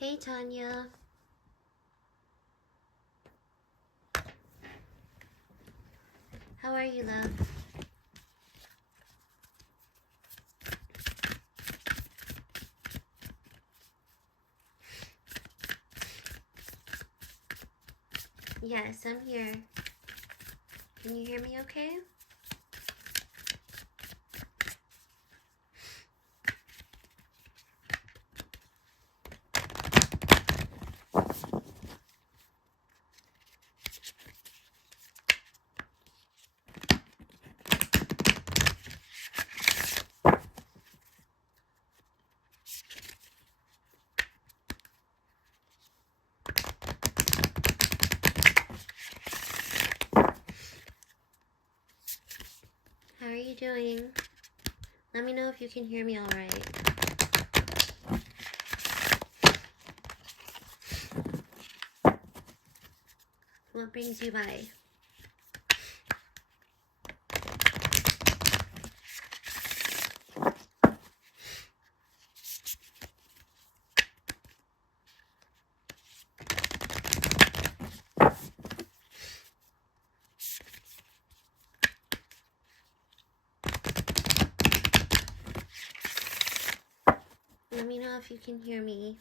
Hey, Tanya. How are you, love? Yes, I'm here. Can you hear me okay? How are you doing? Let me know if you can hear me all right. What brings you by? Let me know if you can hear me.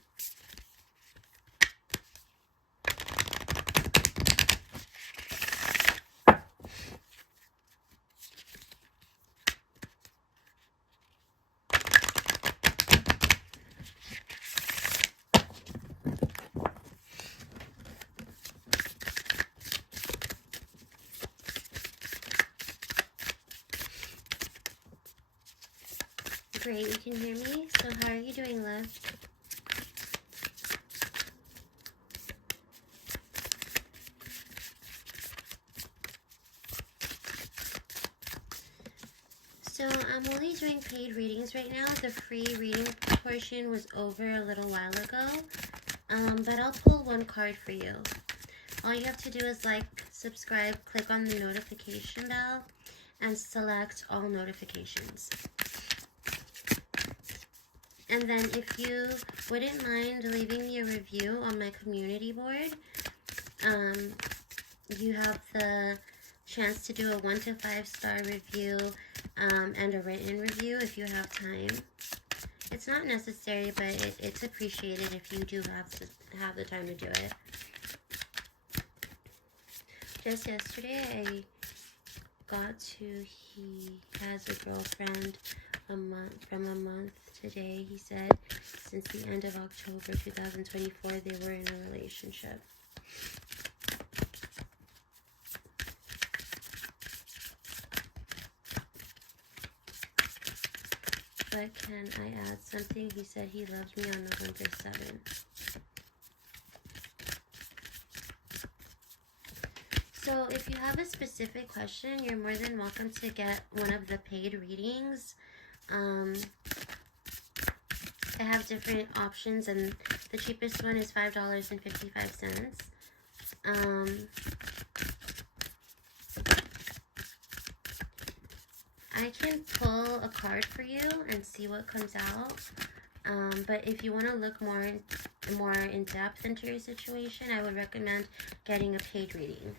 Great, you can hear me. So how are you doing, love? So I'm only doing paid readings right now. The free reading portion was over a little while ago. But I'll pull one card for you. All you have to do is like, subscribe, click on the notification bell, and select all notifications. And then if you wouldn't mind leaving me a review on my community board, you have the chance to do a 1 to 5 star review and a written review if you have time. It's not necessary, but it's appreciated if you do have the time to do it. Just yesterday, I got he has a girlfriend from a month today. He said since the end of October 2024, they were in a relationship. But can I add something? He said he loved me on November 7th. So if you have a specific question, you're more than welcome to get one of the paid readings. I have different options, and the cheapest one is $5.55. I can pull a card for you and see what comes out. But if you want to look more in depth into your situation, I would recommend getting a paid reading.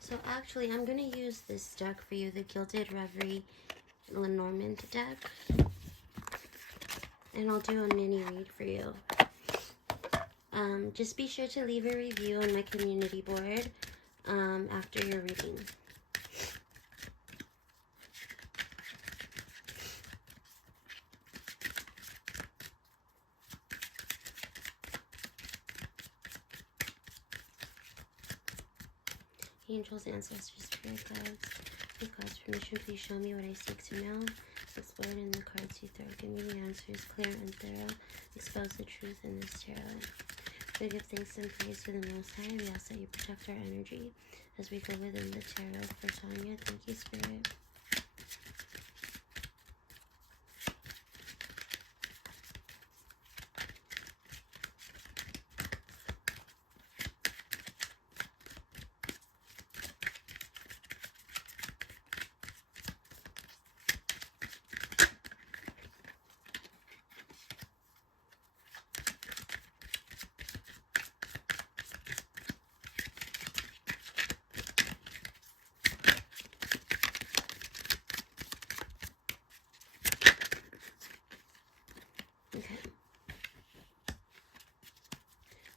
So actually, I'm going to use this deck for you, the Gilded Reverie Lenormand deck. And I'll do a mini read for you. Just be sure to leave a review on my community board after your reading. Angels, ancestors, spirit guides, with God's permission, please show me what I seek to know. Explore it in the cards you throw. Give me the answers, clear and thorough. Expose the truth in this tarot. We give thanks and praise to the Most High. We ask that you protect our energy as we go within the tarot for Tanya. Thank you, Spirit. Okay.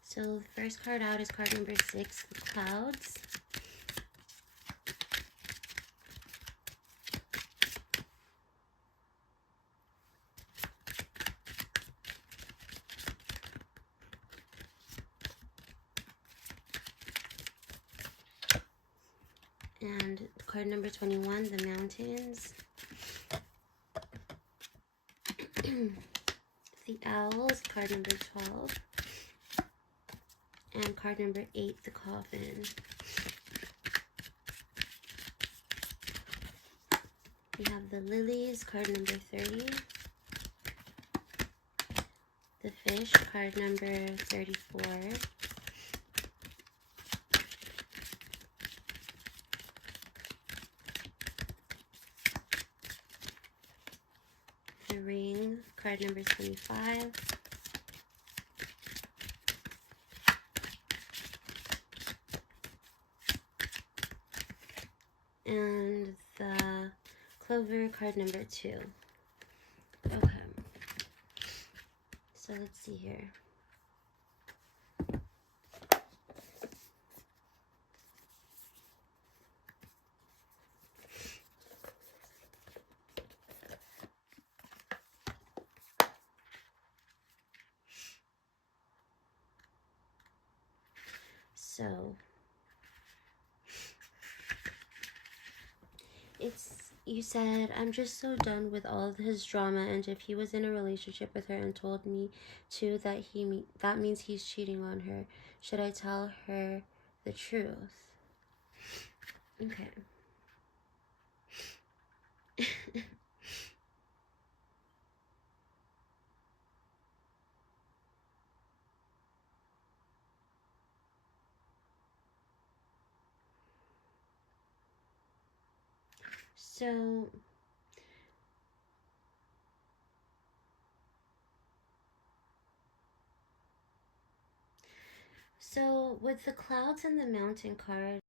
So the first card out is card number 6, the Clouds. And card number 21, the Mountains. The Owls, card number 12. And card number 8, the Coffin. We have the Lilies, card number 30. The Fish, card number 34. The Ring, card number 25. And the Clover, card number 2. Okay. So let's see here. So you said, I'm just so done with all of his drama, and if he was in a relationship with her and told me too that means he's cheating on her. Should I tell her the truth? Okay. So with the Clouds and the Mountain card,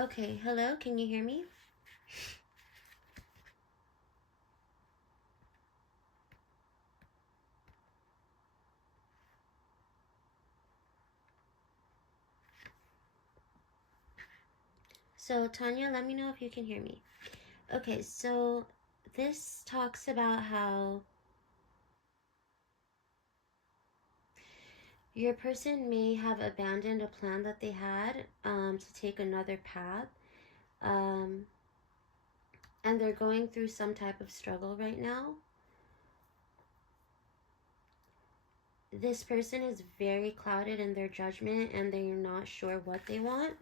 okay, hello, can you hear me? So Tanya, let me know if you can hear me. Okay, so this talks about how your person may have abandoned a plan that they had to take another path. And they're going through some type of struggle right now. This person is very clouded in their judgment and they're not sure what they want.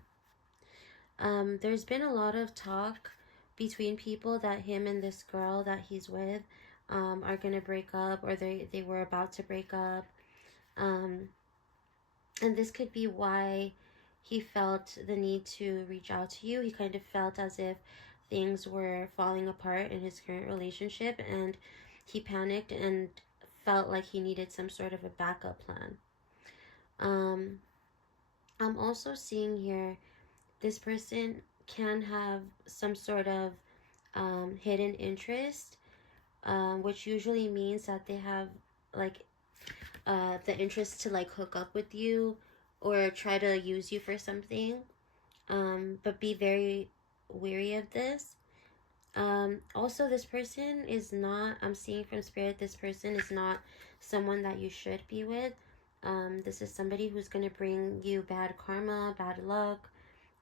There's been a lot of talk between people that him and this girl that he's with are going to break up, or they were about to break up. And this could be why he felt the need to reach out to you. He kind of felt as if things were falling apart in his current relationship, and he panicked and felt like he needed some sort of a backup plan. I'm also seeing here this person can have some sort of hidden interest, which usually means that they have like the interest to like hook up with you or try to use you for something. But be very wary of this. Also, this person is not, I'm seeing from spirit, this person is not someone that you should be with. This is somebody who's going to bring you bad karma, bad luck.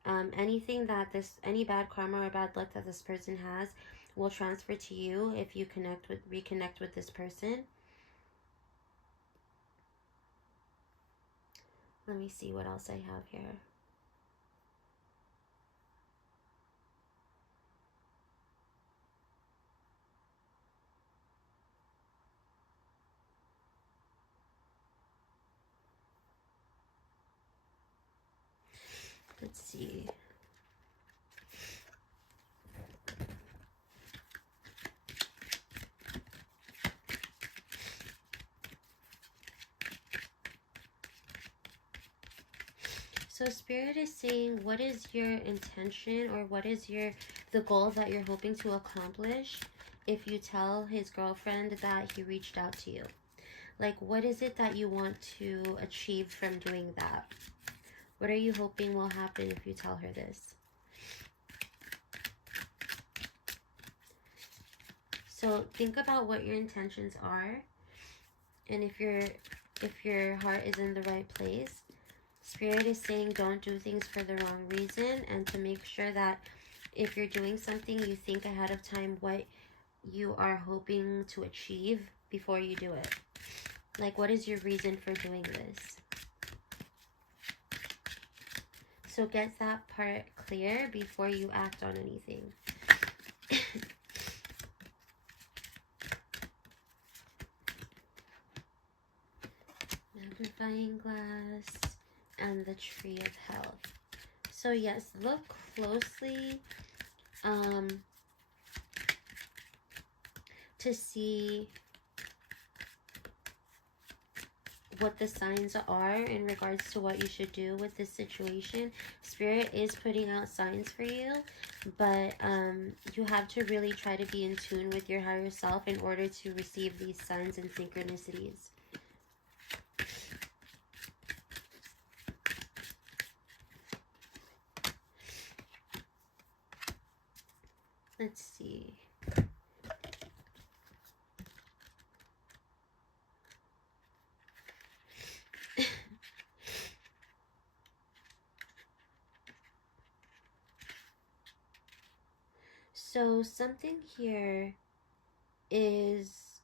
Anything that any bad karma or bad luck that this person has will transfer to you if you reconnect with this person. Let me see what else I have here. Let's see. So Spirit is saying, what is your intention, or what is the goal that you're hoping to accomplish if you tell his girlfriend that he reached out to you? Like, what is it that you want to achieve from doing that? What are you hoping will happen if you tell her this? So think about what your intentions are, and if your heart is in the right place. Spirit is saying don't do things for the wrong reason, and to make sure that if you're doing something, you think ahead of time what you are hoping to achieve before you do it. Like, what is your reason for doing this? So get that part clear before you act on anything. Magnifying glass and the tree of health. So yes, look closely to see what the signs are in regards to what you should do with this situation. Spirit is putting out signs for you, but you have to really try to be in tune with your higher self in order to receive these signs and synchronicities. Let's see. So something here is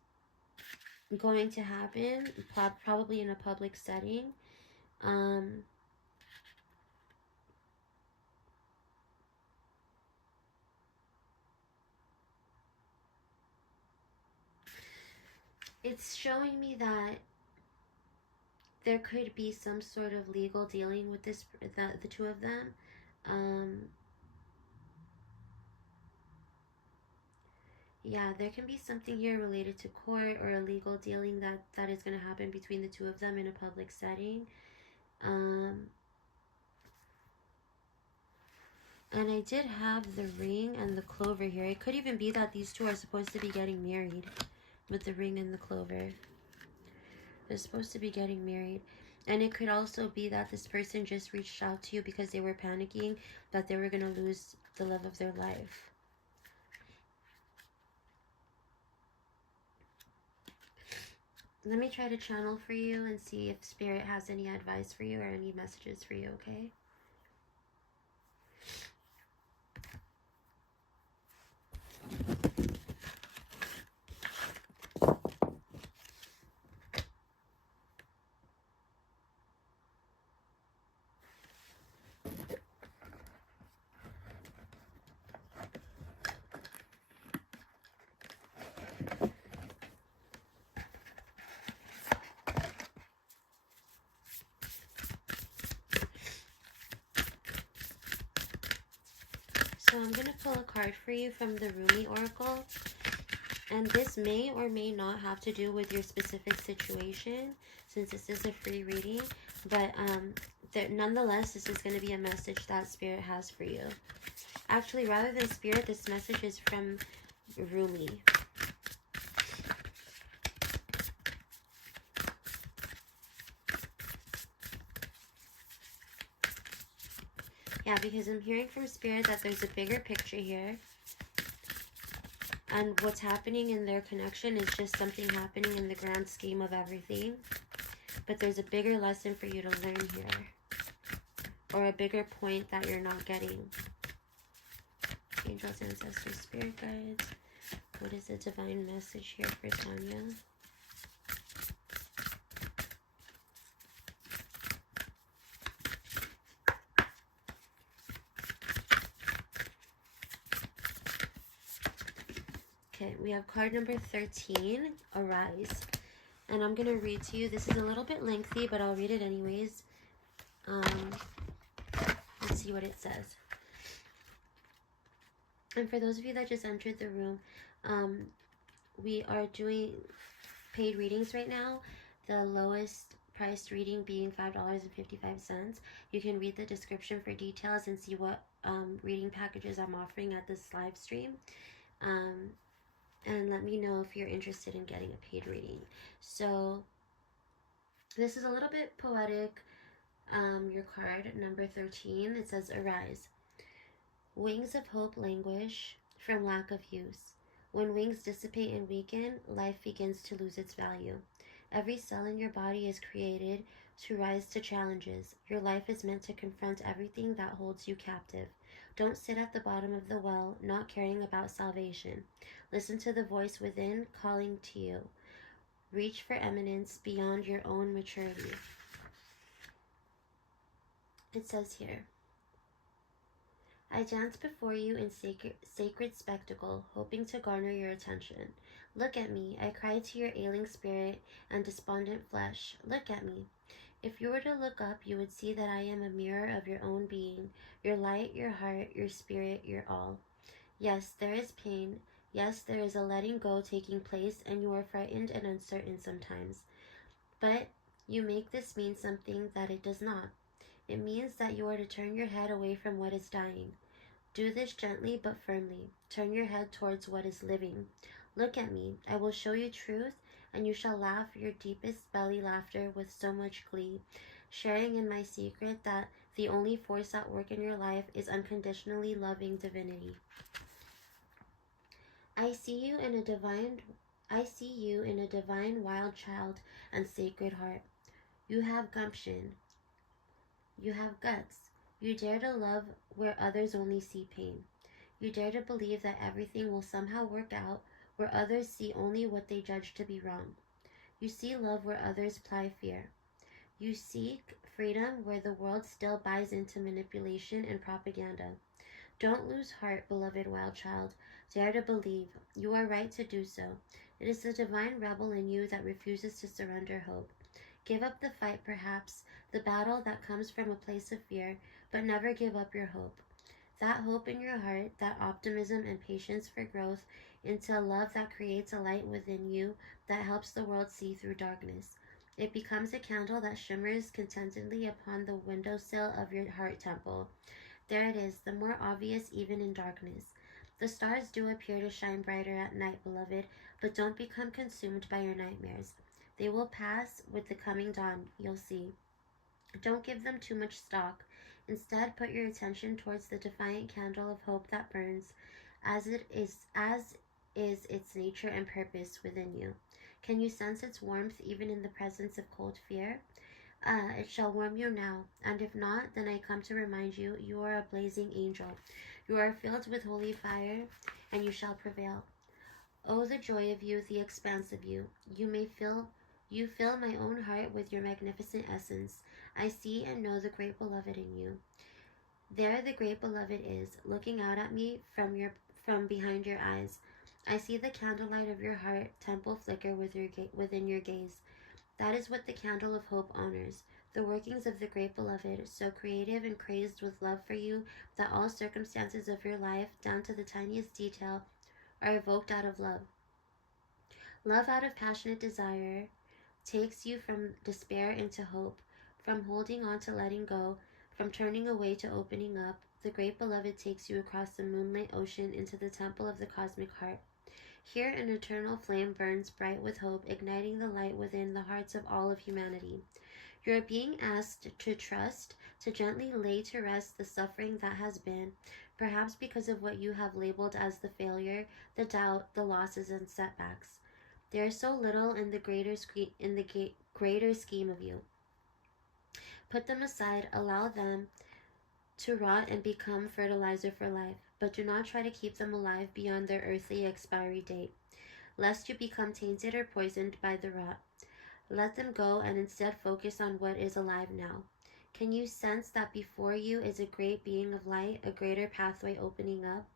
going to happen, probably in a public setting. It's showing me that there could be some sort of legal dealing with the two of them. Yeah, there can be something here related to court or a legal dealing that is going to happen between the two of them in a public setting. And I did have the ring and the clover here. It could even be that these two are supposed to be getting married with the ring and the clover. They're supposed to be getting married. And it could also be that this person just reached out to you because they were panicking that they were going to lose the love of their life. Let me try to channel for you and see if Spirit has any advice for you or any messages for you, okay? I'm going to pull a card for you from the Rumi Oracle. And this may or may not have to do with your specific situation, since this is a free reading. But nonetheless, this is going to be a message that Spirit has for you. Actually, rather than Spirit, this message is from Rumi. Yeah, because I'm hearing from Spirit that there's a bigger picture here. And what's happening in their connection is just something happening in the grand scheme of everything. But there's a bigger lesson for you to learn here. Or a bigger point that you're not getting. Angels, ancestors, spirit guides. What is the divine message here for Tanya? Okay, we have card number 13, Arise. And I'm going to read to you. This is a little bit lengthy, but I'll read it anyways. Let's see what it says. And for those of you that just entered the room, we are doing paid readings right now. The lowest priced reading being $5.55. You can read the description for details and see what reading packages I'm offering at this live stream. And let me know if you're interested in getting a paid reading. So this is a little bit poetic. Your card, number 13, it says, Arise. Wings of hope languish from lack of use. When wings dissipate and weaken, life begins to lose its value. Every cell in your body is created to rise to challenges. Your life is meant to confront everything that holds you captive. Don't sit at the bottom of the well, not caring about salvation. Listen to the voice within calling to you. Reach for eminence beyond your own maturity. It says here, I dance before you in sacred spectacle, hoping to garner your attention. Look at me. I cry to your ailing spirit and despondent flesh. Look at me. If you were to look up, you would see that I am a mirror of your own being, your light, your heart, your spirit, your all. Yes, there is pain. Yes, there is a letting go taking place, and you are frightened and uncertain sometimes. But you make this mean something that it does not. It means that you are to turn your head away from what is dying. Do this gently but firmly. Turn your head towards what is living. Look at me. I will show you truth, and you shall laugh your deepest belly laughter with so much glee, sharing in my secret that the only force at work in your life is unconditionally loving divinity. I see you in a divine wild child and sacred heart. You have gumption. You have guts. You dare to love where others only see pain. You dare to believe that everything will somehow work out where others see only what they judge to be wrong. You see love where others ply fear. You seek freedom where the world still buys into manipulation and propaganda. Don't lose heart, beloved wild child. Dare to believe. You are right to do so. It is the divine rebel in you that refuses to surrender hope. Give up the fight, perhaps, the battle that comes from a place of fear, but never give up your hope. That hope in your heart, that optimism and patience for growth into a love that creates a light within you that helps the world see through darkness. It becomes a candle that shimmers contentedly upon the windowsill of your heart temple. There it is, the more obvious even in darkness. The stars do appear to shine brighter at night, beloved, but don't become consumed by your nightmares. They will pass with the coming dawn, you'll see. Don't give them too much stock. Instead, put your attention towards the defiant candle of hope that burns, as is its nature and purpose within you. Can you sense its warmth even in the presence of cold fear? It shall warm you now, and if not, then I come to remind you, you are a blazing angel. You are filled with holy fire, and you shall prevail. Oh, the joy of you, the expanse of you. You fill my own heart with your magnificent essence. I see and know the great beloved in you. There the great beloved is, looking out at me from behind your eyes. I see the candlelight of your heart temple flicker within your gaze. That is what the candle of hope honors. the workings of the great beloved, so creative and crazed with love for you that all circumstances of your life, down to the tiniest detail, are evoked out of love. Love out of passionate desire takes you from despair into hope, from holding on to letting go, from turning away to opening up. The great beloved takes you across the moonlit ocean into the temple of the cosmic heart. Here an eternal flame burns bright with hope, igniting the light within the hearts of all of humanity. You are being asked to trust, to gently lay to rest the suffering that has been, perhaps because of what you have labeled as the failure, the doubt, the losses, and setbacks. There is so little in the greater scheme of you. Put them aside, allow them to rot and become fertilizer for life, but do not try to keep them alive beyond their earthly expiry date, lest you become tainted or poisoned by the rot. Let them go and instead focus on what is alive now. Can you sense that before you is a great being of light, a greater pathway opening up?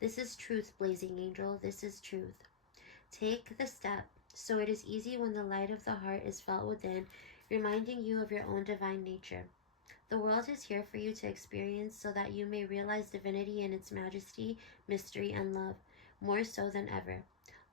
This is truth, blazing angel. This is truth. Take the step, so it is easy when the light of the heart is felt within, reminding you of your own divine nature. The world is here for you to experience so that you may realize divinity in its majesty, mystery, and love, more so than ever.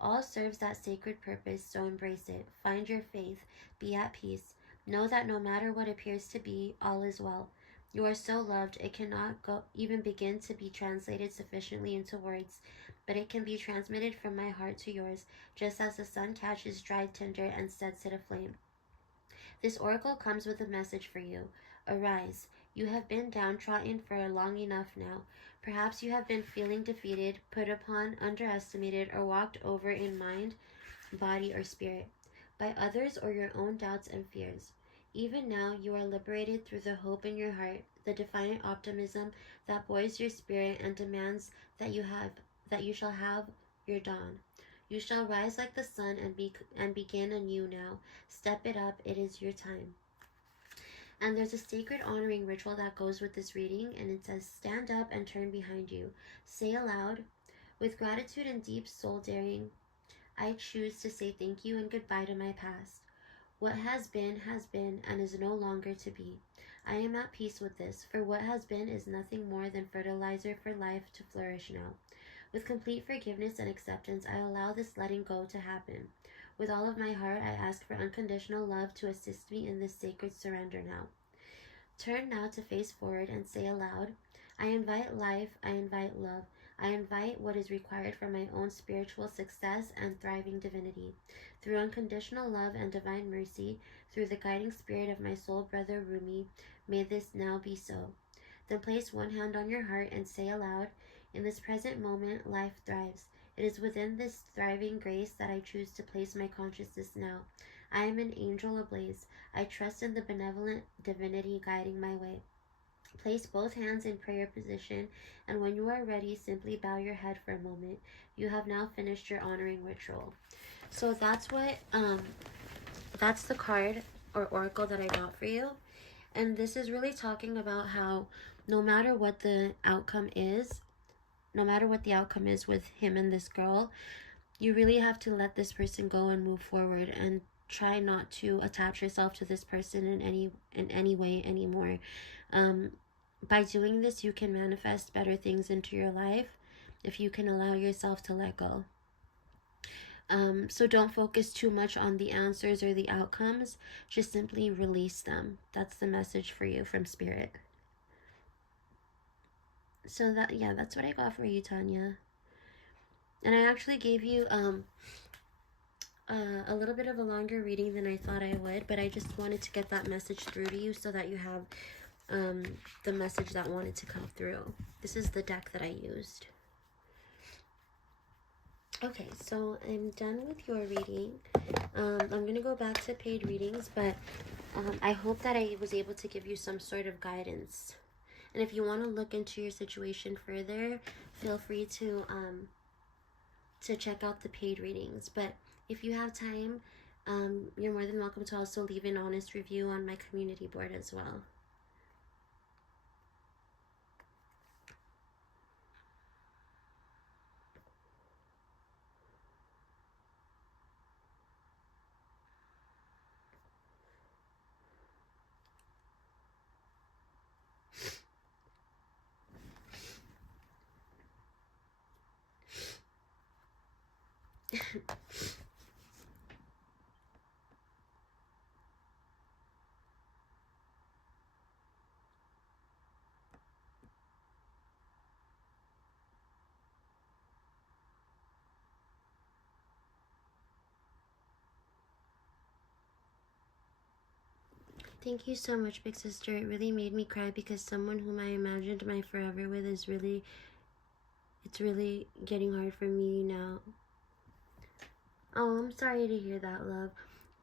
All serves that sacred purpose, so embrace it. Find your faith. Be at peace. Know that no matter what appears to be, all is well. You are so loved, it cannot even begin to be translated sufficiently into words, but it can be transmitted from my heart to yours, just as the sun catches dried tinder and sets it aflame. This oracle comes with a message for you. Arise. You have been downtrodden for long enough now. Perhaps you have been feeling defeated, put upon, underestimated, or walked over in mind, body, or spirit by others or your own doubts and fears. Even now, you are liberated through the hope in your heart, the defiant optimism that buoys your spirit and demands that you shall have your dawn. You shall rise like the sun and begin anew now. Step it up. It is your time. And there's a sacred honoring ritual that goes with this reading, and it says, stand up and turn behind you. Say aloud, with gratitude and deep soul daring, I choose to say thank you and goodbye to my past. What has been and is no longer to be. I am at peace with this, for what has been is nothing more than fertilizer for life to flourish now. With complete forgiveness and acceptance, I allow this letting go to happen. With all of my heart, I ask for unconditional love to assist me in this sacred surrender now. Turn now to face forward and say aloud, I invite life, I invite love, I invite what is required for my own spiritual success and thriving divinity. Through unconditional love and divine mercy, through the guiding spirit of my soul brother Rumi, may this now be so. Then place one hand on your heart and say aloud, in this present moment, life thrives. It is within this thriving grace that I choose to place my consciousness now. I am an angel ablaze. I trust in the benevolent divinity guiding my way. Place both hands in prayer position, and when you are ready, simply bow your head for a moment. You have now finished your honoring ritual. So that's the card or oracle that I got for you. And this is really talking about how no matter what the outcome is, with him and this girl, you really have to let this person go and move forward and try not to attach yourself to this person in any way anymore. By doing this, you can manifest better things into your life if you can allow yourself to let go. So don't focus too much on the answers or the outcomes. Just simply release them. That's the message for you from Spirit. So that's what I got for you, Tanya. And I actually gave you a little bit of a longer reading than I thought I would, but I just wanted to get that message through to you so that you have the message that wanted to come through. This is the deck that I used. Okay, so I'm done with your reading. I'm going to go back to paid readings, but I hope that I was able to give you some sort of guidance. And if you want to look into your situation further, feel free to check out the paid readings. But if you have time, you're more than welcome to also leave an honest review on my community board as well. Thank you so much, big sister. It really made me cry because someone whom I imagined my forever with is really, it's really getting hard for me now. Oh, I'm sorry to hear that, love.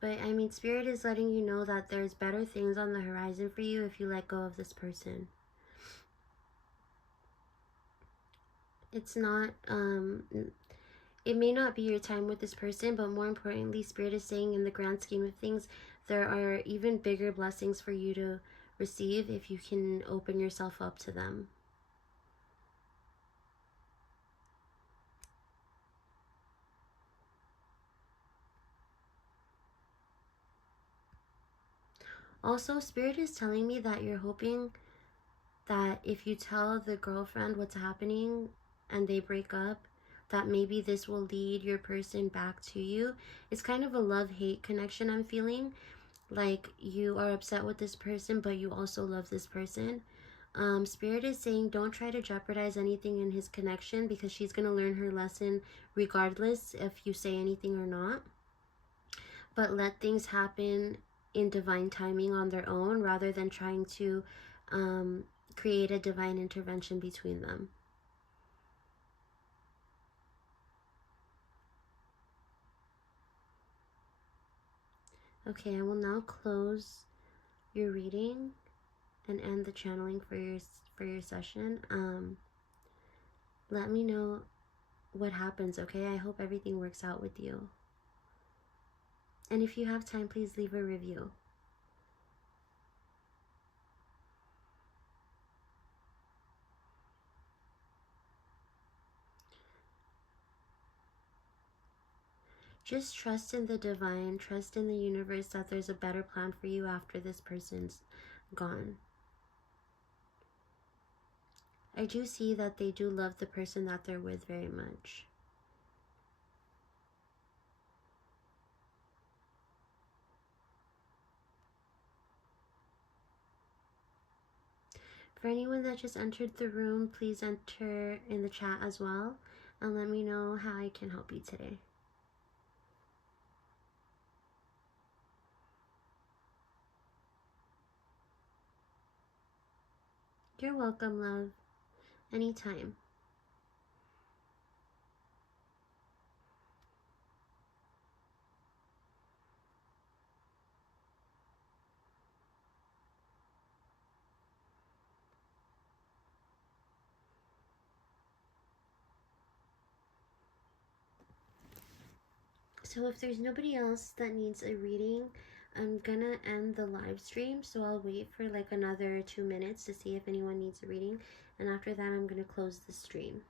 But I mean, Spirit is letting you know that there's better things on the horizon for you if you let go of this person. It's not, it may not be your time with this person, but more importantly, Spirit is saying in the grand scheme of things, there are even bigger blessings for you to receive if you can open yourself up to them. Also, Spirit is telling me that you're hoping that if you tell the girlfriend what's happening and they break up, that maybe this will lead your person back to you. It's kind of a love-hate connection I'm feeling. Like you are upset with this person, but you also love this person. Spirit is saying don't try to jeopardize anything in his connection because she's going to learn her lesson regardless if you say anything or not. But let things happen in divine timing on their own rather than trying to create a divine intervention between them. Okay, I will now close your reading and end the channeling for your session. Let me know what happens, okay? I hope everything works out with you. And if you have time, please leave a review. Just trust in the divine, trust in the universe that there's a better plan for you after this person's gone. I do see that they do love the person that they're with very much. For anyone that just entered the room, please enter in the chat as well and let me know how I can help you today. You're welcome, love. Anytime. So if there's nobody else that needs a reading, I'm gonna end the live stream, so I'll wait for like another 2 minutes to see if anyone needs a reading, and after that I'm gonna close the stream.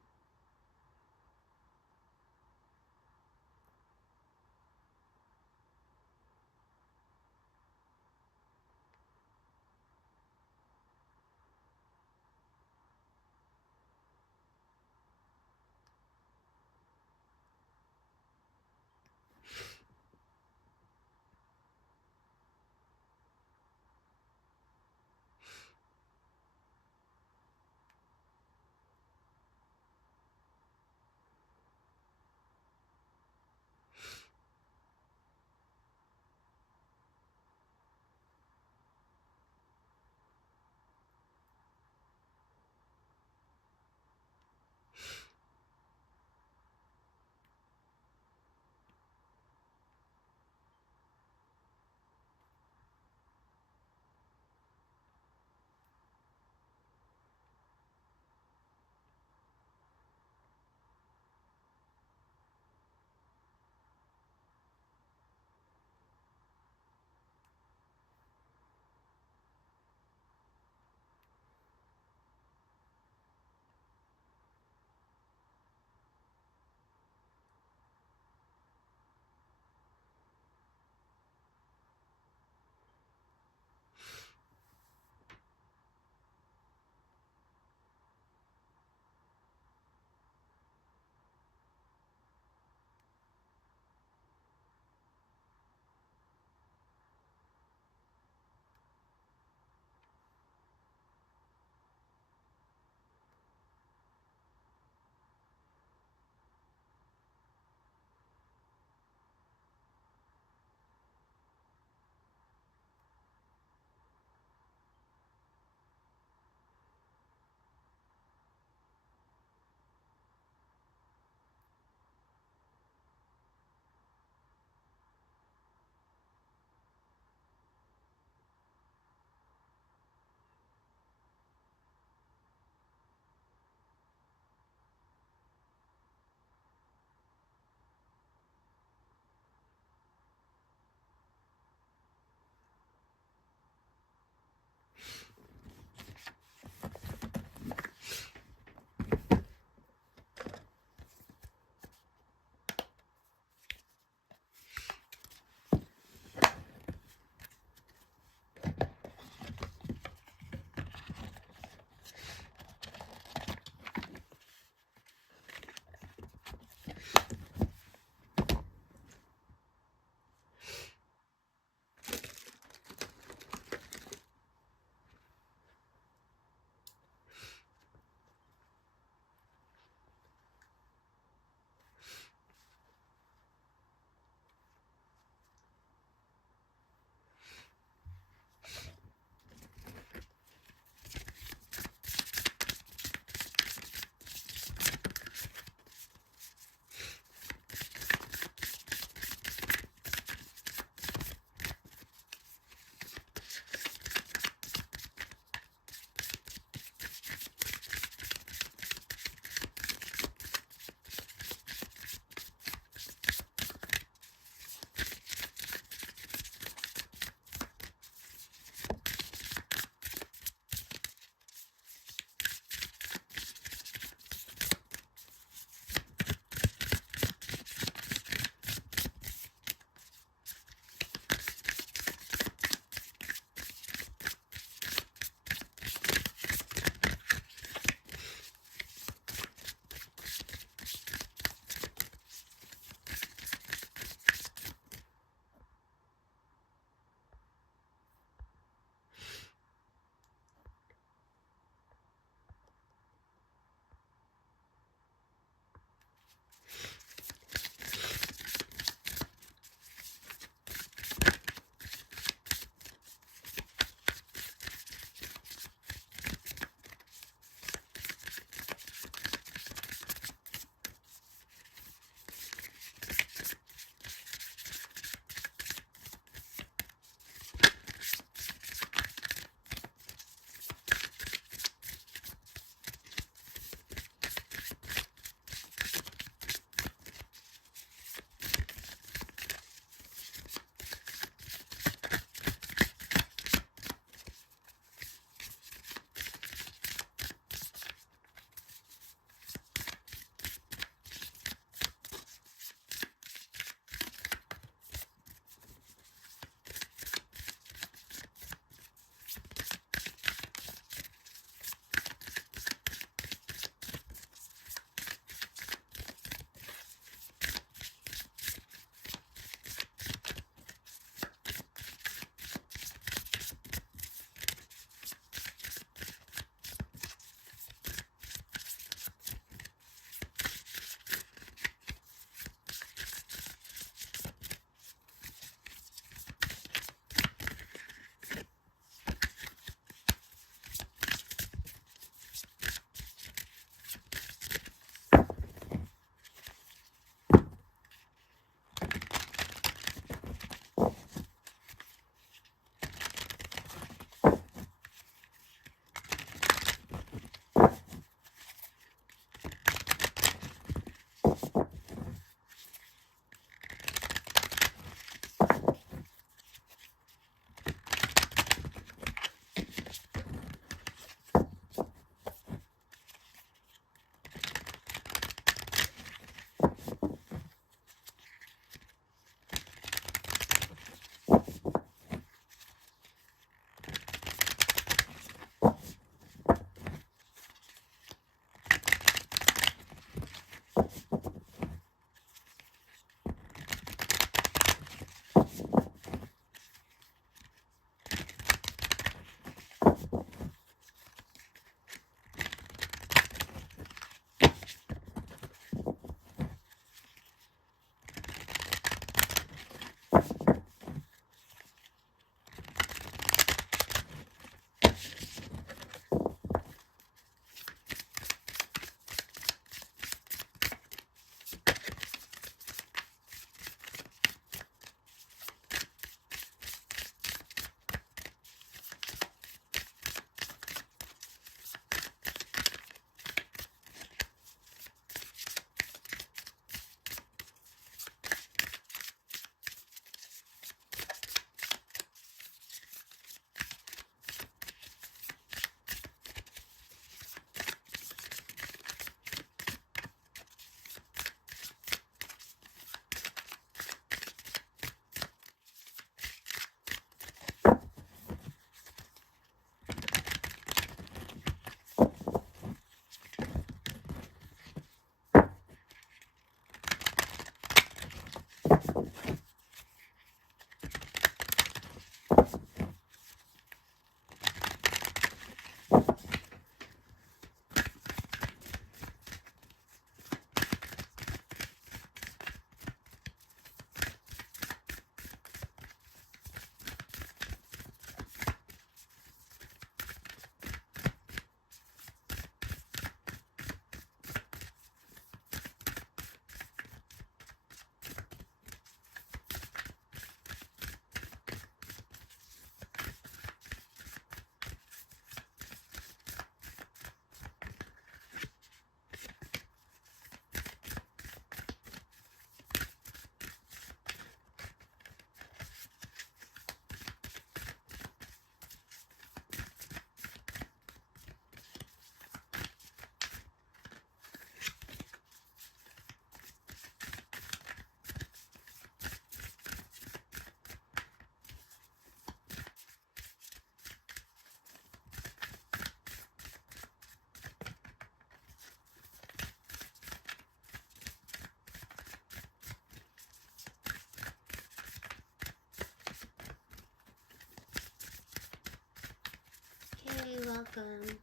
welcome.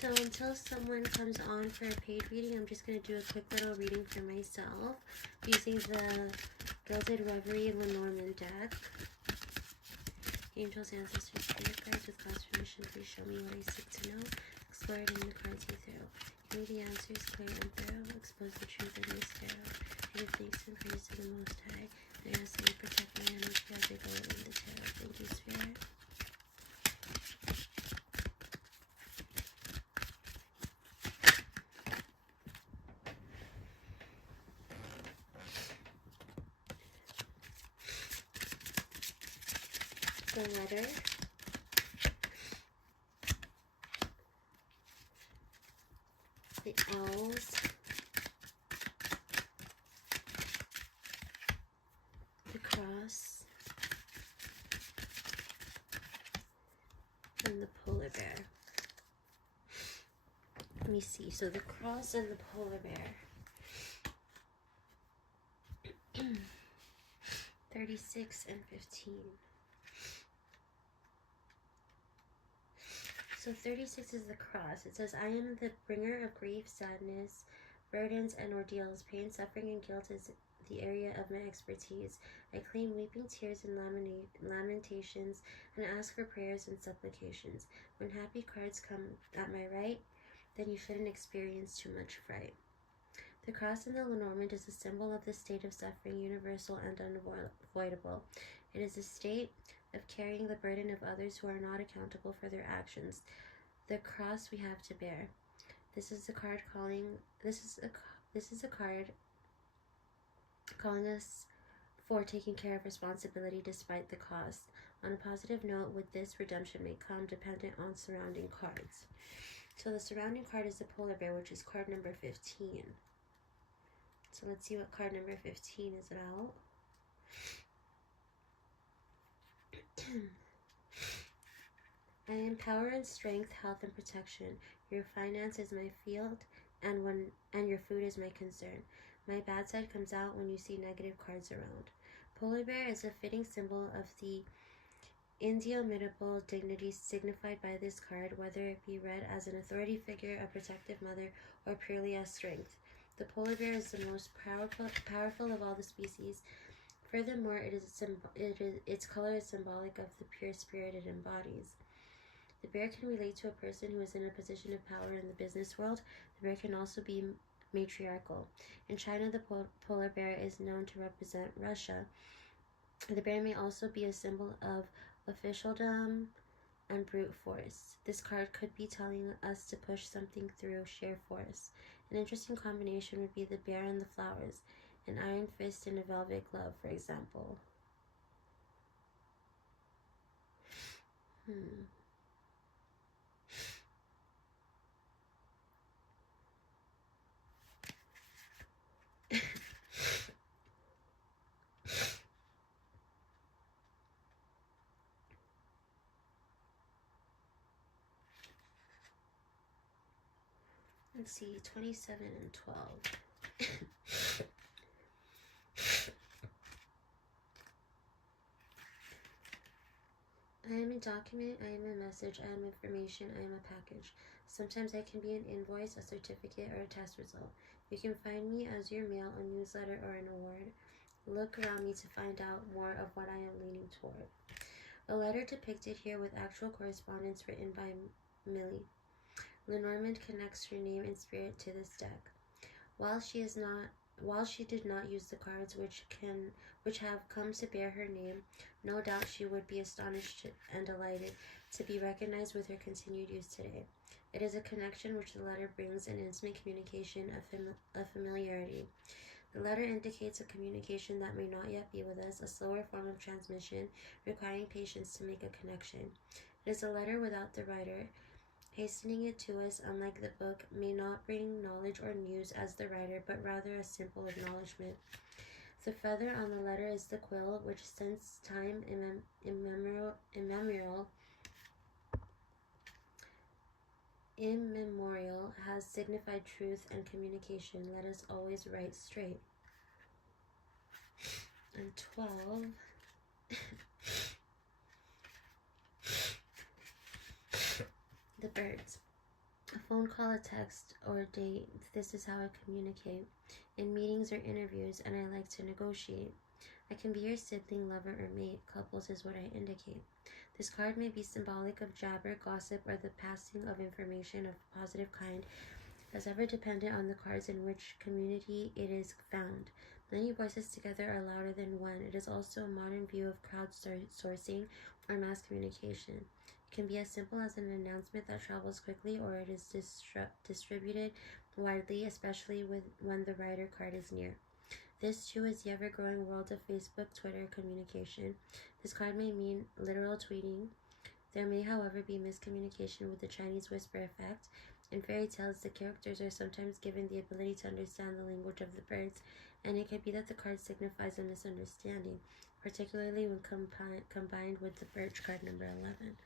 So until someone comes on for a paid reading, I'm just going to do a quick little reading for myself using the Gilded Reverie Lenormand deck. Angels, ancestors, spirit guides, with God's permission, please show me what I seek to know. Explore it in the cards you throw. Give me the answers clear and thorough. Expose the truth in this tarot. I give thanks and praise to the Most High. I ask that you protect my energy as I go in the tarot. Thank you, Spirit. The letter, the owls, the cross, and the polar bear. Let me see. So the cross and the polar bear. 36 and 15. So 36 is the cross. It says, I am the bringer of grief, sadness, burdens, and ordeals. Pain, suffering, and guilt is the area of my expertise. I claim weeping tears and lamentations, and ask for prayers and supplications. When happy cards come at my right, then you shouldn't experience too much fright. The cross in the Lenormand is a symbol of the state of suffering, universal and unavoidable. It is a state of carrying the burden of others who are not accountable for their actions. The cross we have to bear. This is a card calling us for taking care of responsibility despite the cost. On a positive note, with this, redemption may come dependent on surrounding cards. So the surrounding card is the polar bear, which is card number 15. So let's see what card number 15 is about. I am power and strength, health and protection. Your finance is my field, and your food is my concern. My bad side comes out when you see negative cards around. Polar bear is a fitting symbol of the indomitable dignity signified by this card, whether it be read as an authority figure, a protective mother, or purely as strength. The polar bear is the most powerful of all the species. Furthermore, its color is symbolic of the pure spirit it embodies. The bear can relate to a person who is in a position of power in the business world. The bear can also be matriarchal. In China, the polar bear is known to represent Russia. The bear may also be a symbol of officialdom and brute force. This card could be telling us to push something through sheer force. An interesting combination would be the bear and the flowers, an iron fist and a velvet glove, for example. let's see, 27 and 12. I am a document, I am a message, I am information, I am a package. Sometimes I can be an invoice, a certificate, or a test result. You can find me as your mail, a newsletter, or an award. Look around me to find out more of what I am leaning toward. A letter depicted here with actual correspondence written by Millie. Lenormand connects her name and spirit to this deck. While she did not use the cards which have come to bear her name, no doubt she would be astonished and delighted to be recognized with her continued use today. It is a connection which the letter brings, an intimate communication, a familiarity. The letter indicates a communication that may not yet be with us, a slower form of transmission, requiring patience to make a connection. It is a letter without the writer. Hastening it to us, unlike the book, may not bring knowledge or news as the writer, but rather a simple acknowledgement. The feather on the letter is the quill, which since time immemorial has signified truth and communication. Let us always write straight. And 12. The birds. A phone call, a text, or a date. This is how I communicate. In meetings or interviews, and I like to negotiate. I can be your sibling, lover, or mate. Couples is what I indicate. This card may be symbolic of jabber, gossip, or the passing of information of a positive kind, as ever dependent on the cards in which community it is found. Many voices together are louder than one. It is also a modern view of crowdsourcing or mass communication. It can be as simple as an announcement that travels quickly, or it is distributed widely, especially when the writer card is near. This, too, is the ever-growing world of Facebook, Twitter communication. This card may mean literal tweeting. There may, however, be miscommunication with the Chinese whisper effect. In fairy tales, the characters are sometimes given the ability to understand the language of the birds, and it could be that the card signifies a misunderstanding, particularly when combined with the birch card number 11.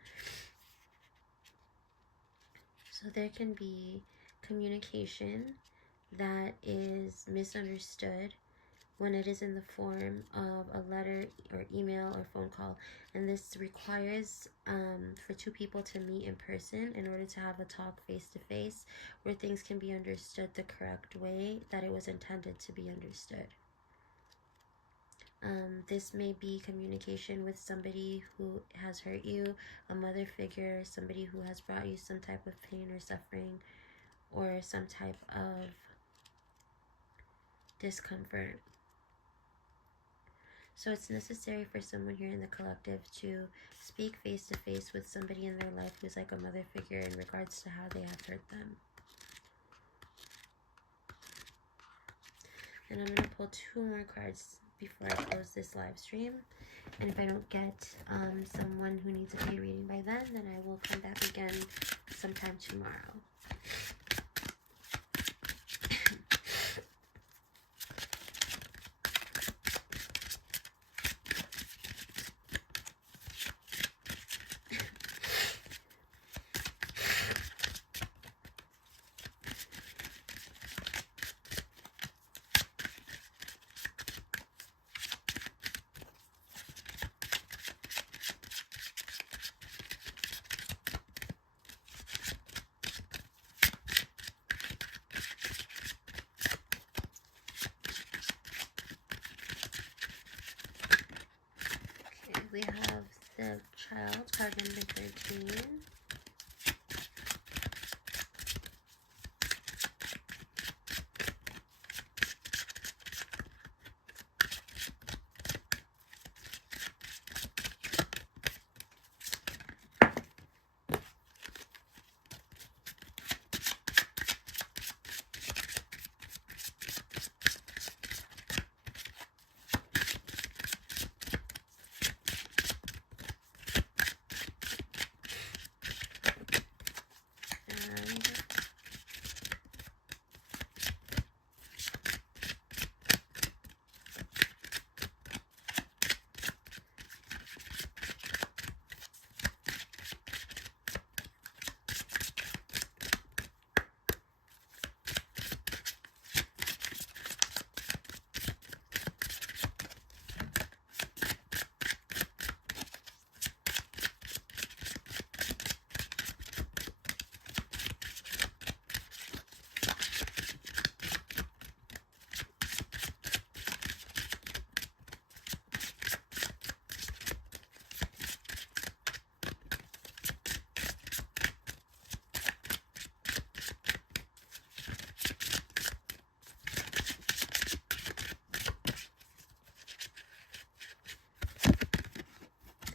So there can be communication that is misunderstood when it is in the form of a letter or email or phone call, and this requires for two people to meet in person in order to have a talk face to face, where things can be understood the correct way that it was intended to be understood. This may be communication with somebody who has hurt you, a mother figure, somebody who has brought you some type of pain or suffering, or some type of discomfort. So it's necessary for someone here in the collective to speak face to face with somebody in their life who's like a mother figure in regards to how they have hurt them. And I'm going to pull 2 more cards before I close this live stream. And if I don't get someone who needs a free reading by then I will come back again sometime tomorrow. We have the child, card number 13.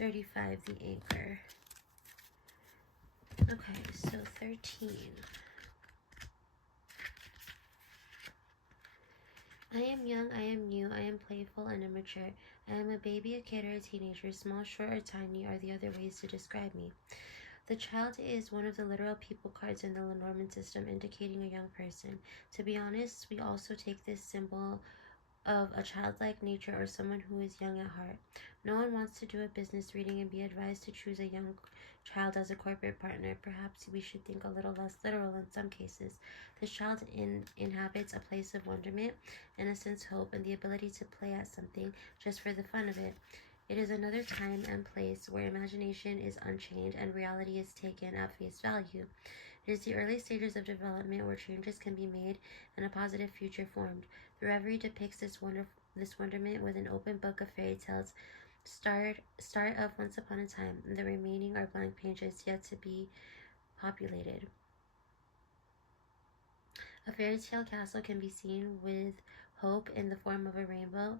35, the anchor. Okay, so 13. I am young, I am new, I am playful and immature. I am a baby, a kid, or a teenager. Small, short, or tiny are the other ways to describe me. The child is one of the literal people cards in the Lenormand system, indicating a young person. To be honest, we also take this symbol of a childlike nature or someone who is young at heart. No one wants to do a business reading and be advised to choose a young child as a corporate partner. Perhaps we should think a little less literal in some cases. This child inhabits a place of wonderment, innocence, hope, and the ability to play at something just for the fun of it. It is another time and place where imagination is unchained and reality is taken at face value. It is the early stages of development where changes can be made and a positive future formed. The Reverie depicts this wonderment with an open book of fairy tales, start of Once Upon a Time, and the remaining are blank pages yet to be populated. A fairy tale castle can be seen with hope in the form of a rainbow,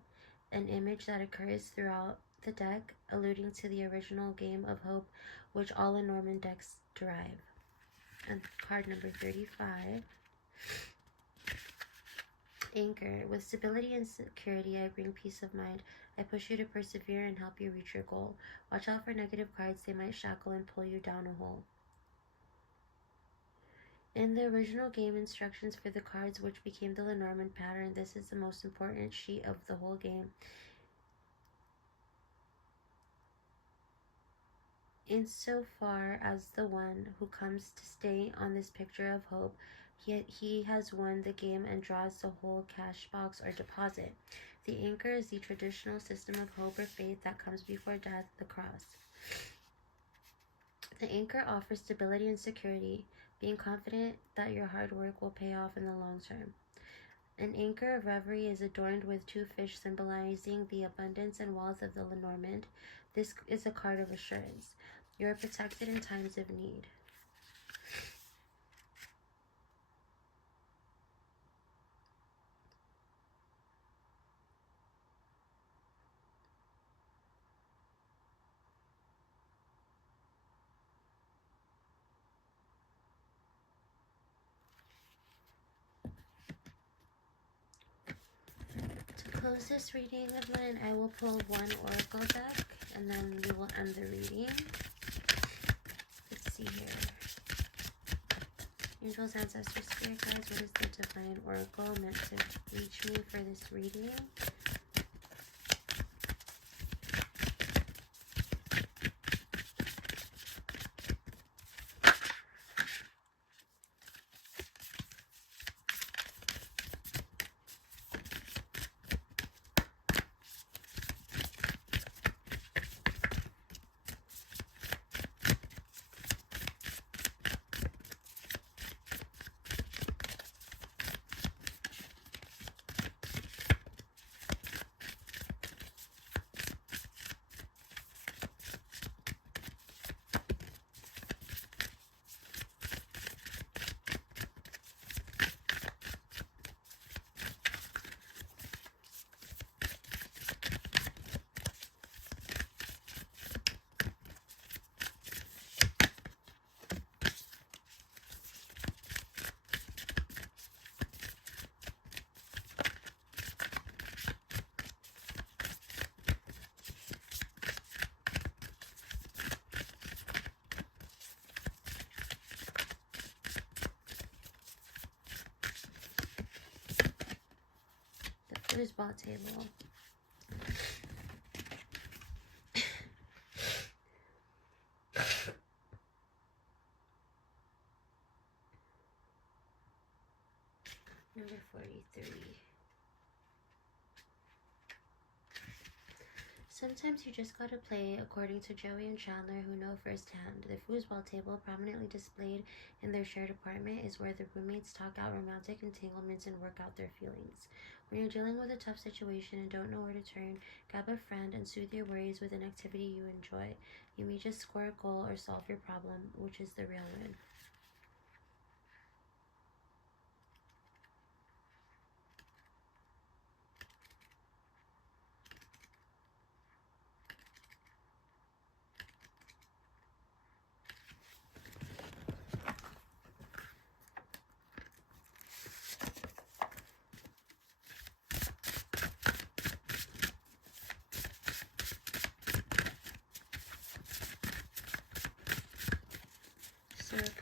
an image that occurs throughout the deck, alluding to the original game of hope which all Lenormand decks derive. And card number 35. Anchor. With stability and security, I bring peace of mind. I push you to persevere and help you reach your goal. Watch out for negative cards. They might shackle and pull you down a hole. In the original game instructions for the cards, which became the Lenormand pattern, this is the most important sheet of the whole game. Insofar as the one who comes to stay on this picture of hope, he has won the game and draws the whole cash box or deposit. The anchor is the traditional system of hope or faith that comes before death, the cross. The anchor offers stability and security, being confident that your hard work will pay off in the long term. An anchor of reverie is adorned with two fish symbolizing the abundance and wealth of the Lenormand. This is a card of assurance. You are protected in times of need. To close this reading of mine, I will pull one oracle deck and then we will end the reading. Let's see here. Angels, ancestors, spirit guides, what is the divine oracle meant to reach me for this reading? Foosball table. Number 43. Sometimes you just gotta play, according to Joey and Chandler, who know firsthand. The foosball table, prominently displayed in their shared apartment, is where the roommates talk out romantic entanglements and work out their feelings. When you're dealing with a tough situation and don't know where to turn, grab a friend and soothe your worries with an activity you enjoy. You may just score a goal or solve your problem, which is the real win.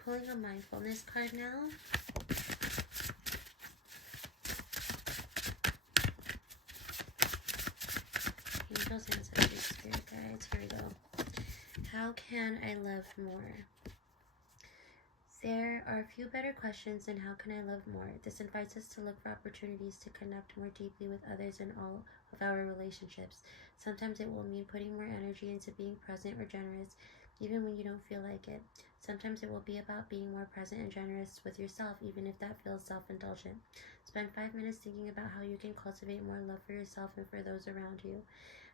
pulling a mindfulness card now. Angels, ancestors, spirit guides. Here we go. How can I love more? There are a few better questions than how can I love more. This invites us to look for opportunities to connect more deeply with others in all of our relationships. Sometimes it will mean putting more energy into being present or generous, even when you don't feel like it. Sometimes it will be about being more present and generous with yourself, even if that feels self-indulgent. Spend 5 minutes thinking about how you can cultivate more love for yourself and for those around you.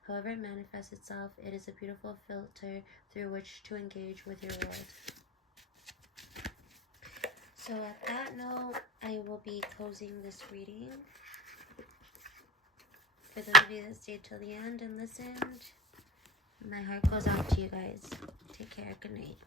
However it manifests itself, it is a beautiful filter through which to engage with your world. So at that note, I will be closing this reading. For those of you that stayed till the end and listened, my heart goes out to you guys. Take care. Good night.